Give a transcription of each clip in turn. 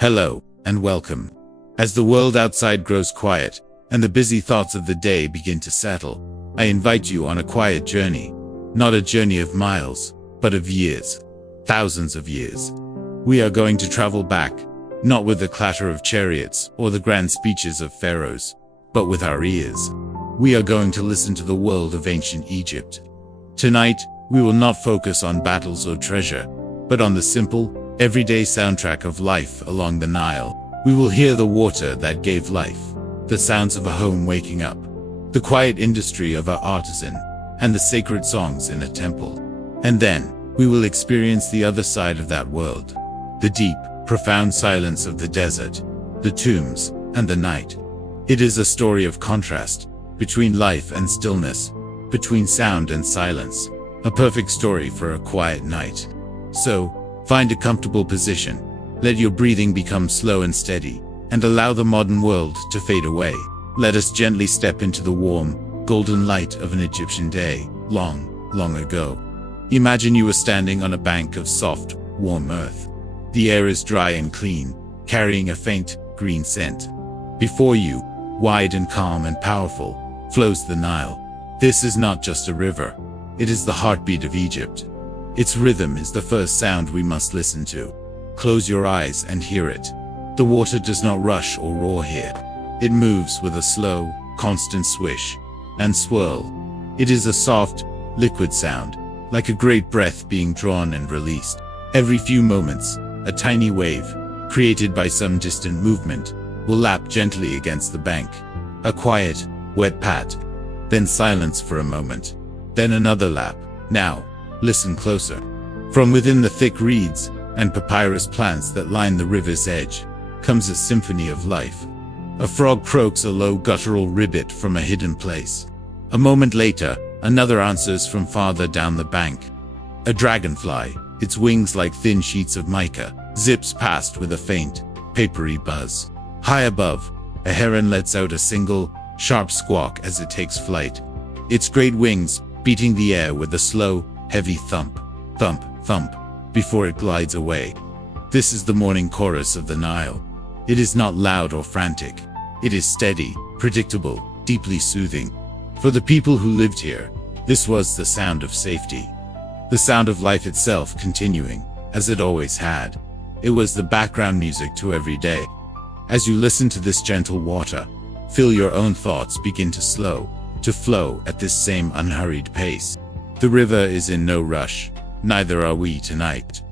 Hello, and welcome. As the world outside grows quiet, and the busy thoughts of the day begin to settle, I invite you on a quiet journey. Not a journey of miles, but of years. Thousands of years. We are going to travel back, not with the clatter of chariots or the grand speeches of pharaohs, but with our ears. We are going to listen to the world of ancient Egypt. Tonight, we will not focus on battles or treasure, but on the simple, everyday soundtrack of life along the Nile. We will hear the water that gave life, the sounds of a home waking up, the quiet industry of an artisan, and the sacred songs in a temple. And then, we will experience the other side of that world. The deep, profound silence of the desert, the tombs, and the night. It is a story of contrast, between life and stillness, between sound and silence. A perfect story for a quiet night. So, find a comfortable position, let your breathing become slow and steady, and allow the modern world to fade away. Let us gently step into the warm, golden light of an Egyptian day, long, long ago. Imagine you are standing on a bank of soft, warm earth. The air is dry and clean, carrying a faint, green scent. Before you, wide and calm and powerful, flows the Nile. This is not just a river. It is the heartbeat of Egypt. Its rhythm is the first sound we must listen to. Close your eyes and hear it. The water does not rush or roar here. It moves with a slow, constant swish and swirl. It is a soft, liquid sound, like a great breath being drawn and released. Every few moments, a tiny wave, created by some distant movement, will lap gently against the bank. A quiet, wet pat. Then silence for a moment. Then another lap. Now, listen closer. From within the thick reeds and papyrus plants that line the river's edge, comes a symphony of life. A frog croaks a low guttural ribbit from a hidden place. A moment later, another answers from farther down the bank. A dragonfly, its wings like thin sheets of mica, zips past with a faint, papery buzz. High above, a heron lets out a single, sharp squawk as it takes flight. Its great wings beating the air with a slow, heavy thump, thump, thump, before it glides away. This is the morning chorus of the Nile. It is not loud or frantic. It is steady, predictable, deeply soothing. For the people who lived here, this was the sound of safety. The sound of life itself continuing, as it always had. It was the background music to every day. As you listen to this gentle water, feel your own thoughts begin to flow at this same unhurried pace. The river is in no rush, neither are we tonight.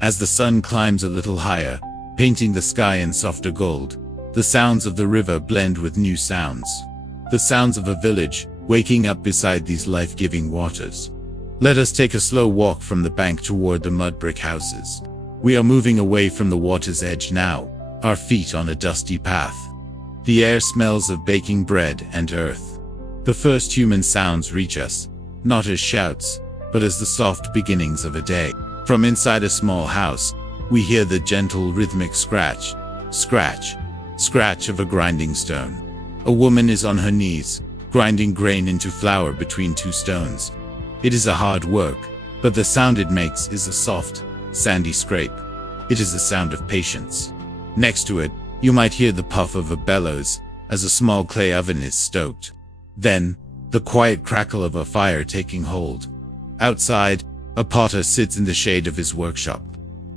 As the sun climbs a little higher, painting the sky in softer gold, the sounds of the river blend with new sounds. The sounds of a village, waking up beside these life-giving waters. Let us take a slow walk from the bank toward the mud brick houses. We are moving away from the water's edge now, our feet on a dusty path. The air smells of baking bread and earth. The first human sounds reach us, not as shouts, but as the soft beginnings of a day. From inside a small house, we hear the gentle rhythmic scratch, scratch, scratch of a grinding stone. A woman is on her knees, grinding grain into flour between two stones. It is a hard work, but the sound it makes is a soft, sandy scrape. It is the sound of patience. Next to it, you might hear the puff of a bellows as a small clay oven is stoked. Then, the quiet crackle of a fire taking hold. Outside, a potter sits in the shade of his workshop.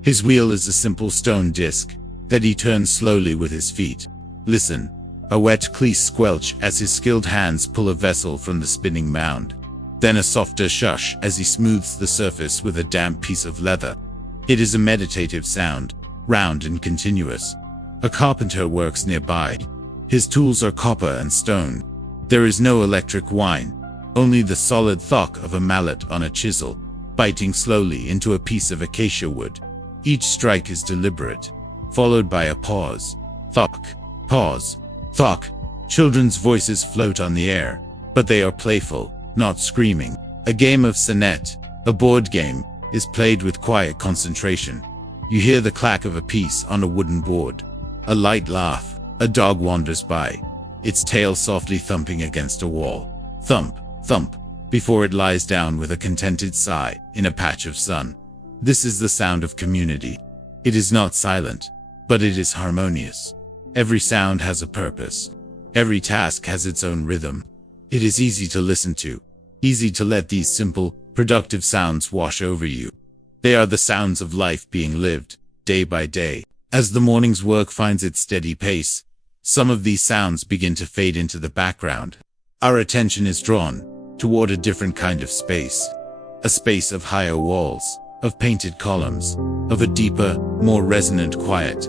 His wheel is a simple stone disc that he turns slowly with his feet. Listen, a wet cleat squelch as his skilled hands pull a vessel from the spinning mound. Then a softer shush as he smooths the surface with a damp piece of leather. It is a meditative sound, round and continuous. A carpenter works nearby. His tools are copper and stone. There is no electric whine, only the solid thwack of a mallet on a chisel, biting slowly into a piece of acacia wood. Each strike is deliberate, followed by a pause. Thwack, pause, thwack. Children's voices float on the air, but they are playful, not screaming. A game of sonnet, a board game, is played with quiet concentration. You hear the clack of a piece on a wooden board. A light laugh. A dog wanders by, its tail softly thumping against a wall. Thump, thump, before it lies down with a contented sigh in a patch of sun. This is the sound of community. It is not silent. but it is harmonious. Every sound has a purpose. Every task has its own rhythm. It is easy to listen to, easy to let these simple, productive sounds wash over you. They are the sounds of life being lived, day by day. As the morning's work finds its steady pace, some of these sounds begin to fade into the background. Our attention is drawn toward a different kind of space. A space of higher walls, of painted columns, of a deeper, more resonant quiet.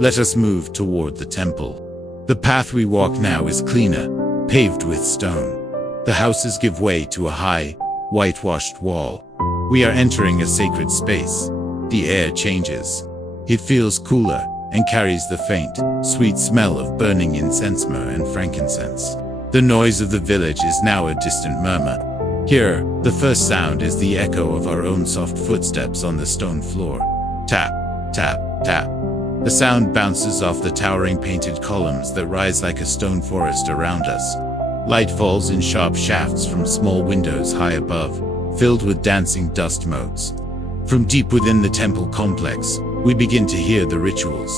Let us move toward the temple. The path we walk now is cleaner, paved with stone. The houses give way to a high, whitewashed wall. We are entering a sacred space. The air changes. It feels cooler and carries the faint, sweet smell of burning incense, myrrh and frankincense. The noise of the village is now a distant murmur. Here, the first sound is the echo of our own soft footsteps on the stone floor. Tap, tap, tap. The sound bounces off the towering painted columns that rise like a stone forest around us. Light falls in sharp shafts from small windows high above, filled with dancing dust motes. From deep within the temple complex, we begin to hear the rituals.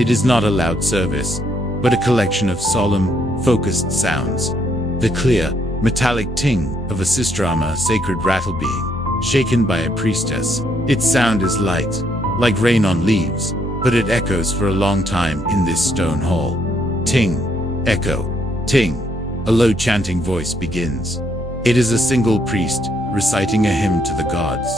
It is not a loud service, but a collection of solemn, focused sounds. The clear, metallic ting of a sistrama, a sacred rattle being shaken by a priestess. Its sound is light, like rain on leaves, but it echoes for a long time in this stone hall. Ting, echo, ting. A low chanting voice begins. It is a single priest, reciting a hymn to the gods.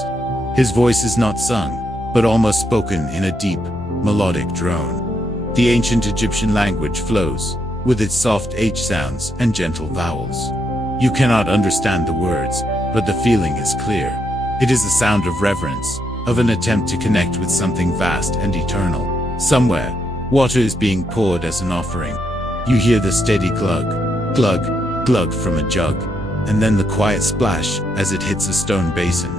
His voice is not sung, but almost spoken in a deep, melodic drone. The ancient Egyptian language flows, with its soft H sounds and gentle vowels. You cannot understand the words, but the feeling is clear. It is a sound of reverence, of an attempt to connect with something vast and eternal. Somewhere, water is being poured as an offering. You hear the steady glug, glug, glug from a jug, and then the quiet splash as it hits a stone basin.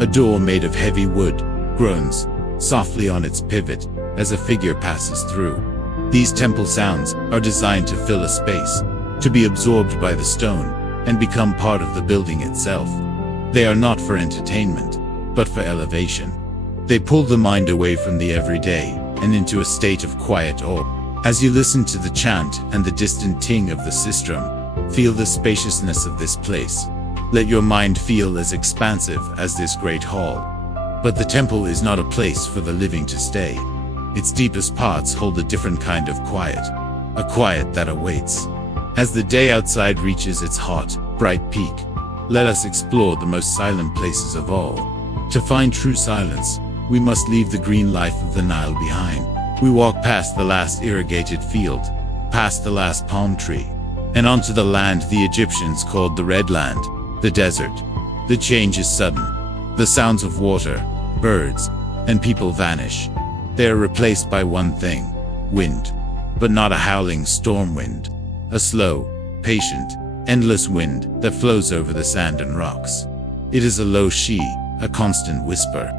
A door made of heavy wood groans softly on its pivot as a figure passes through. These temple sounds are designed to fill a space, to be absorbed by the stone, and become part of the building itself. They are not for entertainment, but for elevation. They pull the mind away from the everyday and into a state of quiet awe. As you listen to the chant and the distant ting of the sistrum, feel the spaciousness of this place. Let your mind feel as expansive as this great hall. But the temple is not a place for the living to stay. Its deepest parts hold a different kind of quiet, a quiet that awaits. As the day outside reaches its hot, bright peak, let us explore the most silent places of all. To find true silence, we must leave the green life of the Nile behind. We walk past the last irrigated field, past the last palm tree, and onto the land the Egyptians called the Red Land, the desert. The change is sudden. The sounds of water, birds, and people vanish. They are replaced by one thing: wind. But not a howling storm wind. A slow, patient, endless wind that flows over the sand and rocks. It is a low she, a constant whisper.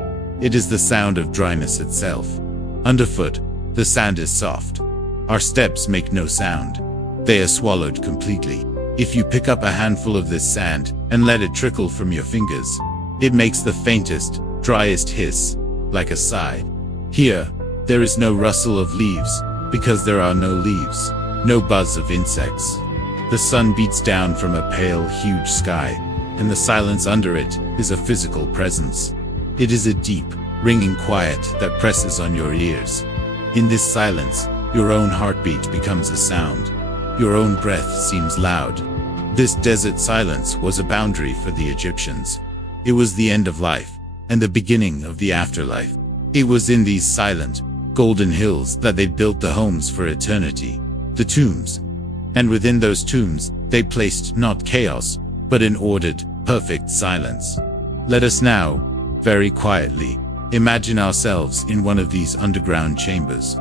It is the sound of dryness itself. Underfoot, the sand is soft. Our steps make no sound. They are swallowed completely. If you pick up a handful of this sand and let it trickle from your fingers, it makes the faintest, driest hiss, like a sigh. Here, there is no rustle of leaves, because there are no leaves, no buzz of insects. The sun beats down from a pale, huge sky, and the silence under it is a physical presence. It is a deep, ringing quiet that presses on your ears. In this silence, your own heartbeat becomes a sound. Your own breath seems loud. This desert silence was a boundary for the Egyptians. It was the end of life, and the beginning of the afterlife. It was in these silent, golden hills that they built the homes for eternity, the tombs. And within those tombs, they placed not chaos, but an ordered, perfect silence. Let us now, very quietly, imagine ourselves in one of these underground chambers.